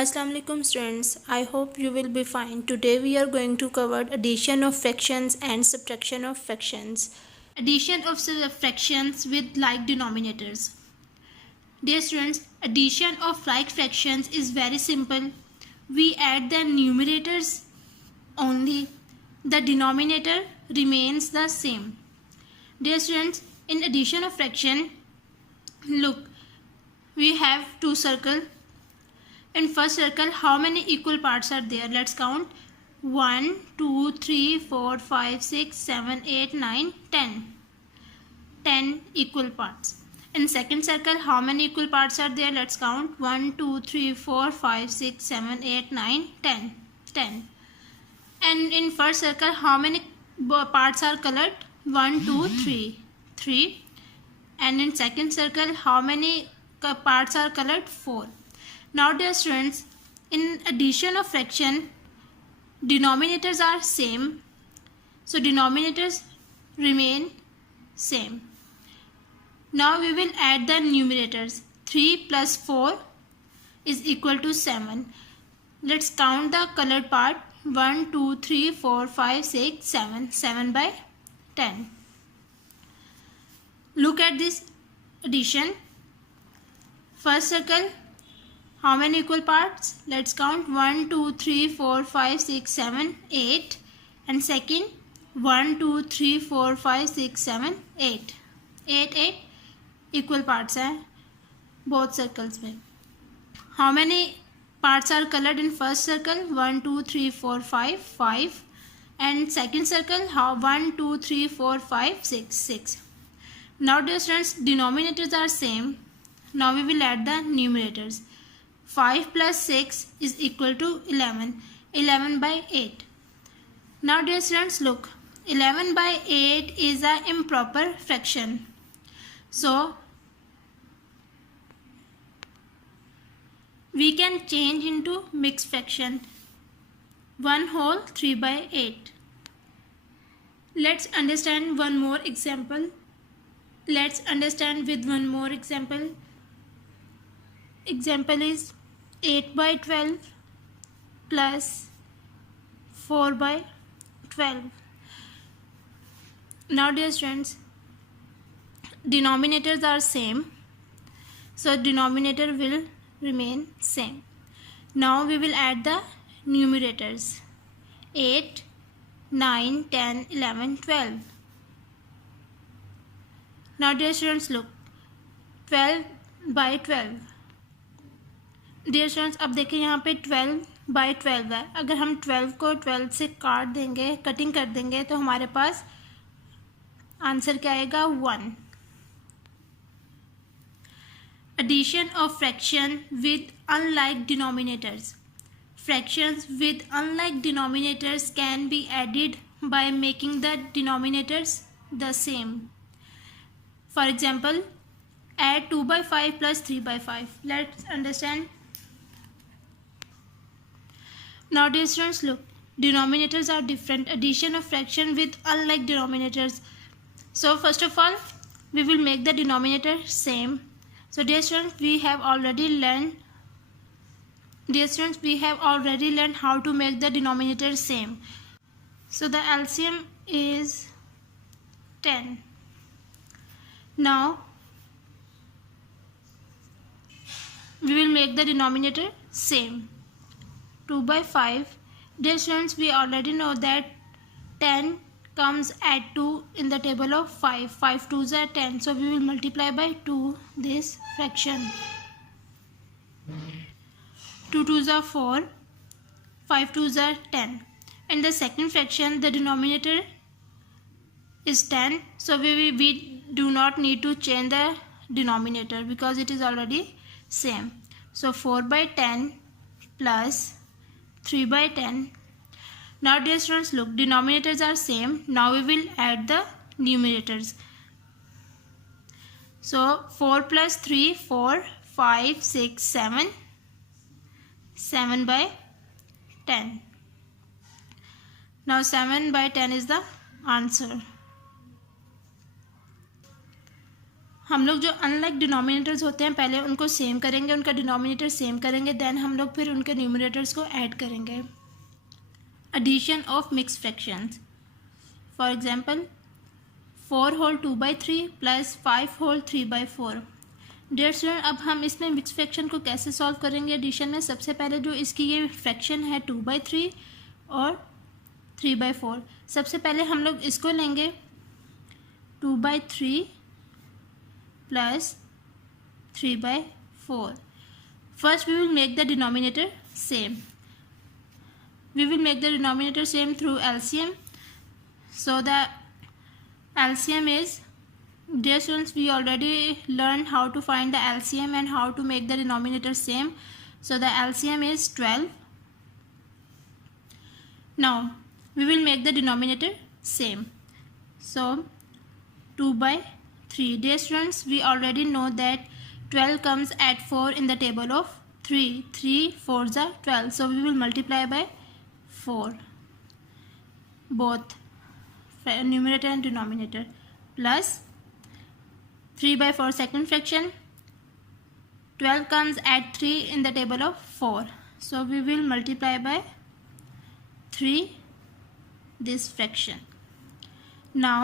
Assalamu alaikum students, I hope you will be fine. Today we are going to cover addition of fractions and subtraction of fractions. Addition of fractions with like denominators. Dear students, addition of like fractions is very simple. We add the numerators only. The denominator remains the same. Dear students, in addition of fraction, look, we have two circles. In first circle, how many equal parts are there? Let's count. 1, 2, 3, 4, 5, 6, 7, 8, 9, 10. 10 equal parts. In second circle, how many equal parts are there? Let's count. 1, 2, 3, 4, 5, 6, 7, 8, 9, 10. 10. And in first circle, how many parts are colored? 1, 2, 3. 3. And in second circle, how many parts are colored? 4. Now dear students, in addition of fraction, denominators are same. So denominators remain same. Now we will add the numerators. 3 plus 4 is equal to 7. Let's count the colored part. 1, 2, 3, 4, 5, 6, 7. 7 by 10. Look at this addition. First circle, how many equal parts? Let's count. 1, 2, 3, 4, 5, 6, 7, 8. And second, 1, 2, 3, 4, 5, 6, 7, 8. 8 equal parts हैं both circles में. How many parts are colored in first circle? 1, 2, 3, 4, 5, 5. And second circle, 1, 2, 3, 4, 5, 6, 6. Now dear students, denominators are same. Now we will add the numerators. 5 plus 6 is equal to 11. 11 by 8. Now dear students, look. 11 by 8 is an improper fraction. So, we can change into mixed fraction. 1 whole 3 by 8. Let's understand one more example. Let's understand with one more example. Example is 8 by 12 plus 4 by 12. Now dear students, denominators are same, so denominator will remain same. Now we will add the numerators. 8, 9, 10, 11, 12. Now dear students, look, 12 by 12. Dear students, अब देखिए यहाँ पे 12 by 12 है. अगर हम 12 को 12 से काट देंगे, कटिंग कर देंगे, तो हमारे पास आंसर क्या आएगा? 1. Addition of fraction with unlike denominators. Fractions with unlike denominators can be added by making the denominators the same. For example, add 2 by 5 plus 3 by 5. Let's understand. Now dear students, look, denominators are different. Addition of fraction with unlike denominators. So first of all, we will make the denominator same. So dear students, we have already learned how to make the denominator same. So the LCM is 10. Now we will make the denominator same. 2 by 5. Dear students, we already know that 10 comes at 2 in the table of 5. 5 2s are 10. So we will multiply by 2 this fraction. 2 2s are 4. 5 2s are 10. In the second fraction, the denominator is 10. So we do not need to change the denominator because it is already same. So 4 by 10 plus 3 by 10. Now dear students, look, denominators are same. Now we will add the numerators. So 4 plus 3, 4, 5, 6, 7. 7 by 10. Now 7 by 10 is the answer. हम लोग जो unlike denominators होते हैं पहले उनको same करेंगे, उनका denominator same करेंगे, देन हम लोग फिर उनके न्यूमरेटर्स को ऐड करेंगे. Addition of mix fractions. For example 4 whole 2/3 plus 5 whole 3/4. Dear student, अब हम इसमें मिक्स फ्रैक्शन को कैसे सॉल्व करेंगे एडिशन में. सबसे पहले जो इसकी ये फ्रैक्शन है 2/3 और 3/4, सबसे पहले हम लोग इसको लेंगे 2/3 plus 3/4. First we will make the denominator same. We will make the denominator same through LCM. So the LCM is, dear students, we already learned how to find the LCM and how to make the denominator same. So the LCM is 12. Now we will make the denominator same. So 2/3. Dear students, we already know that 12 comes at 4 in the table of 3. 3 4s are 12. So we will multiply by 4. Both numerator and denominator. Plus 3/4 second fraction. 12 comes at 3 in the table of 4. So we will multiply by 3 this fraction. Now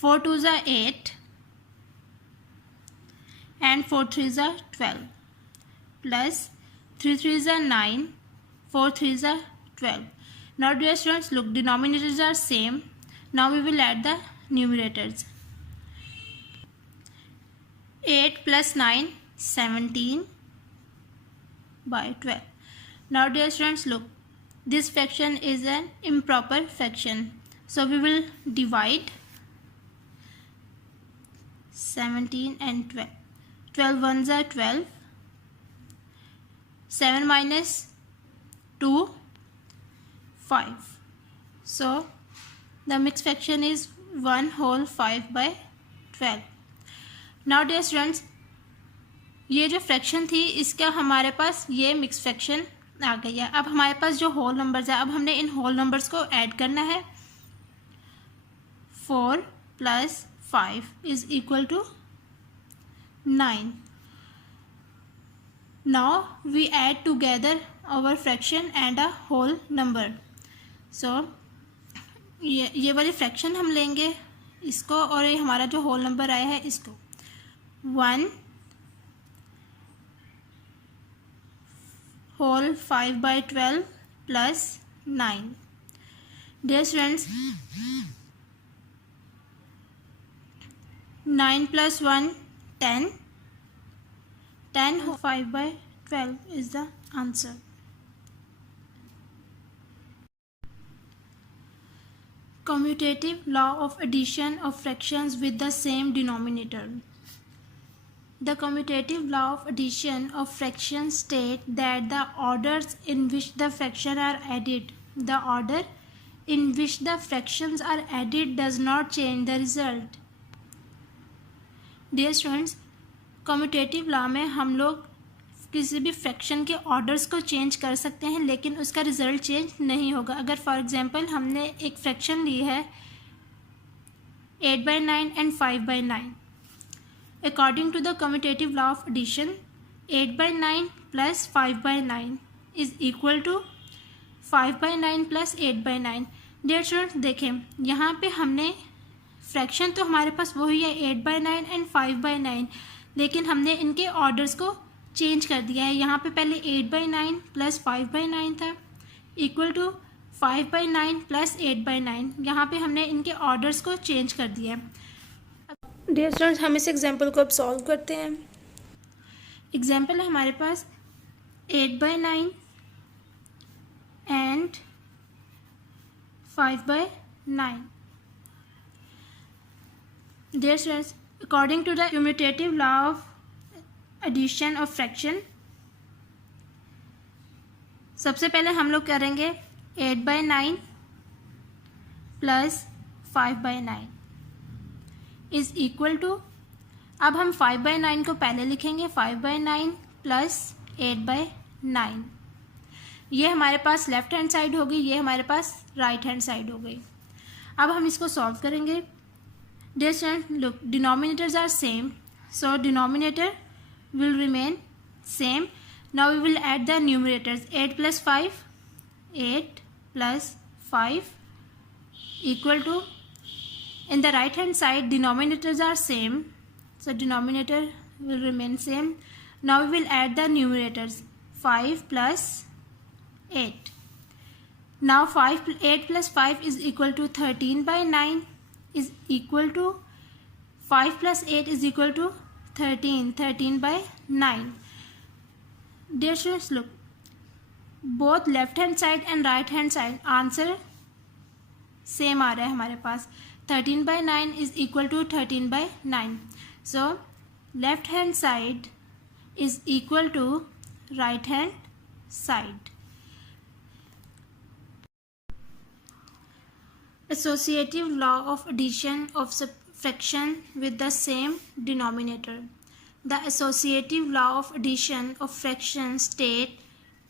4 2s are 8 and 4 3s are 12 plus 3 3s are 9, 4 3s are 12. Now dear students, look, denominators are same. Now we will add the numerators. 8 plus 9 17 by 12. Now dear students, look, this fraction is an improper fraction. So we will divide 17 and 12. 12 ones are 12. 7 minus 2 5. So the mixed fraction is 1 whole 5 by 12. Now dear students, ये जो fraction थी इसका हमारे पास ये mix fraction आ गई है. अब हमारे पास जो होल नंबर्स है, अब हमने इन होल नंबर्स को ऐड करना है. 4 plus 5 is equal to 9. Now we add together our fraction and a whole number. So ये वाली फ्रैक्शन हम लेंगे इसको, और ये हमारा जो होल नंबर आया है इसको. 1 whole 5 by 12 plus 9. Dear students, 9 plus 1 10. 10 whole 5 by 12 is the answer. Commutative law of addition of fractions with the same denominator. The commutative law of addition of fractions state that the orders in which the fractions are added, the order in which the fractions are added does not change the result. Dear students, commutative law में हम लोग किसी भी fraction के orders को change कर सकते हैं लेकिन उसका रिजल्ट चेंज नहीं होगा. अगर फॉर एग्जांपल हमने एक फ्रैक्शन ली है 8/9 and 5/9, according to the commutative law of addition 8/9 plus 5/9 is equal to 5/9 plus 8/9. Dear students, देखें यहाँ पे हमने फ्रैक्शन तो हमारे पास वही है 8/9 एंड 5/9, लेकिन हमने इनके ऑर्डर्स को चेंज कर दिया है. यहाँ पे पहले 8/9 प्लस 5/9 था इक्वल टू 5/9 प्लस 8/9. यहाँ पे हमने इनके ऑर्डर्स को चेंज कर दिया है. डियर स्टूडेंट्स, हम इस एग्जांपल को अब सॉल्व करते हैं. एग्जांपल है हमारे पास 8/9 and 5/9. Dear students, according to the commutative law of addition of fraction, सबसे पहले हम लोग करेंगे 8/9 प्लस 5/9 इज इक्वल टू, अब हम 5/9 को पहले लिखेंगे 5/9 प्लस 8/9. ये हमारे पास लेफ्ट हैंड साइड हो गई, ये हमारे पास राइट हैंड साइड हो गई. अब हम इसको सॉल्व करेंगे. Dear students, look, denominators are same, so denominator will remain same. Now we will add the numerators. 8 plus 5, 8 plus 5 equal to, in the right hand side denominators are same, so denominator will remain same. Now we will add the numerators. 5 plus 8. Now 8 plus 5 is equal to 13 by 9 is equal to 5 plus 8 is equal to 13 by 9. Dear students, look, both left hand side and right hand side answer same आ रहा है हमारे पास. 13 by 9 is equal to 13 by 9. So left hand side is equal to right hand side. Associative law of addition of fraction with the same denominator. The associative law of addition of fractions state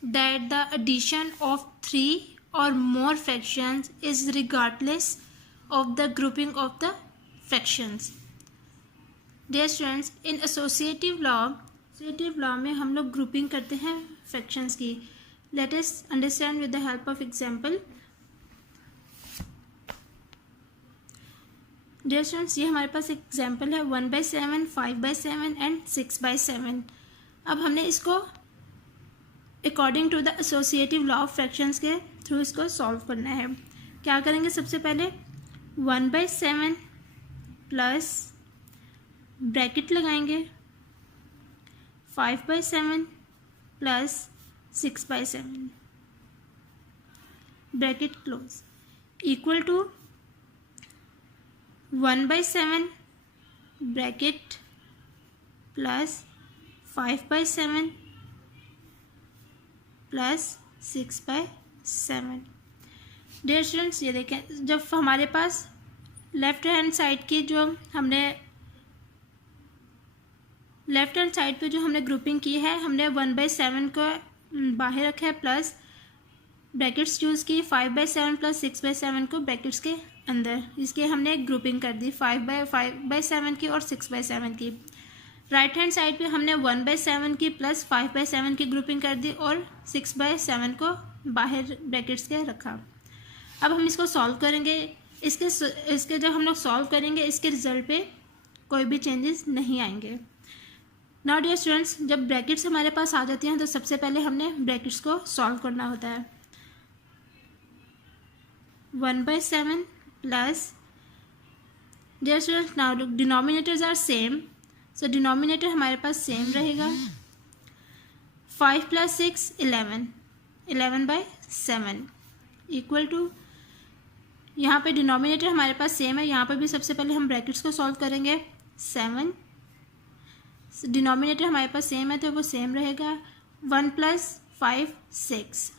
that the addition of 3 or more fractions is regardless of the grouping of the fractions. Dear students, in associative law में हम लोग grouping करते हैं fractions की. Let us understand with the help of example. Dear students, ये हमारे पास एक example है 1/7, 5/7 एंड 6/7. अब हमने इसको according to the associative law of fractions के थ्रू इसको सॉल्व करना है. क्या करेंगे? सबसे पहले 1/7 प्लस ब्रैकेट लगाएंगे 5/7 plus 6/7 bracket close equal to 1/7 bracket plus 5/7 plus 6/7. Dear students, ये देखें, जब हमारे पास लेफ्ट हैंड साइड की जो हमने पे जो हमने ग्रुपिंग की है, हमने 1/7 को बाहर रखा है प्लस ब्रैकेट्स यूज़ की 5/7 प्लस 6/7 को ब्रैकेट्स के अंदर, इसके हमने ग्रुपिंग कर दी 5/7 की और 6/7 की. राइट हैंड साइड पे हमने 1/7 की प्लस 5/7 की ग्रुपिंग कर दी और 6/7 को बाहर ब्रैकेट्स के रखा. अब हम इसको सॉल्व करेंगे. इसके जब हम लोग सॉल्व करेंगे इसके रिजल्ट पे कोई भी चेंजेस नहीं आएंगे. नाउ डियर स्टूडेंट्स, जब ब्रैकेट्स हमारे पास आ जाती हैं तो सबसे पहले हमने ब्रैकेट्स को सॉल्व करना होता है. 1/7 plus, dear students, now denominators are same, so denominator हमारे पास सेम रहेगा. 5 प्लस 6 11/7 इक्वल टू, यहाँ पे डिनोमिनेटर हमारे पास सेम है, यहाँ पे भी सबसे पहले हम ब्रैकेट्स को सॉल्व करेंगे. 7 डिनोमिनेटर हमारे पास सेम है तो वो सेम रहेगा. 1 plus 5 6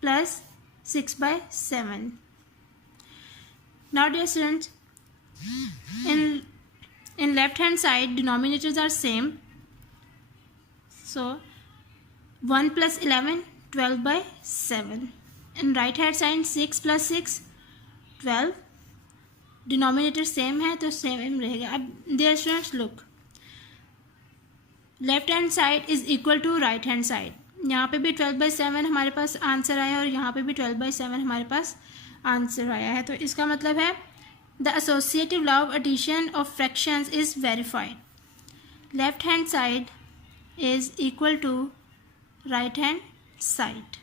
plus 6/7. Now dear students, in left hand side denominators are same, so 1 plus 11 12/7. In right hand side 6 plus 6 12. Denominator same है तो सेम रहेगा. अब dear students, look, left hand side is equal to right hand side. यहाँ पे भी 12/7 हमारे पास answer आया और यहाँ पे भी 12/7 हमारे पास आंसर आया है. तो इसका मतलब है the associative law of addition of fractions is verified. Left hand side is equal to right hand side.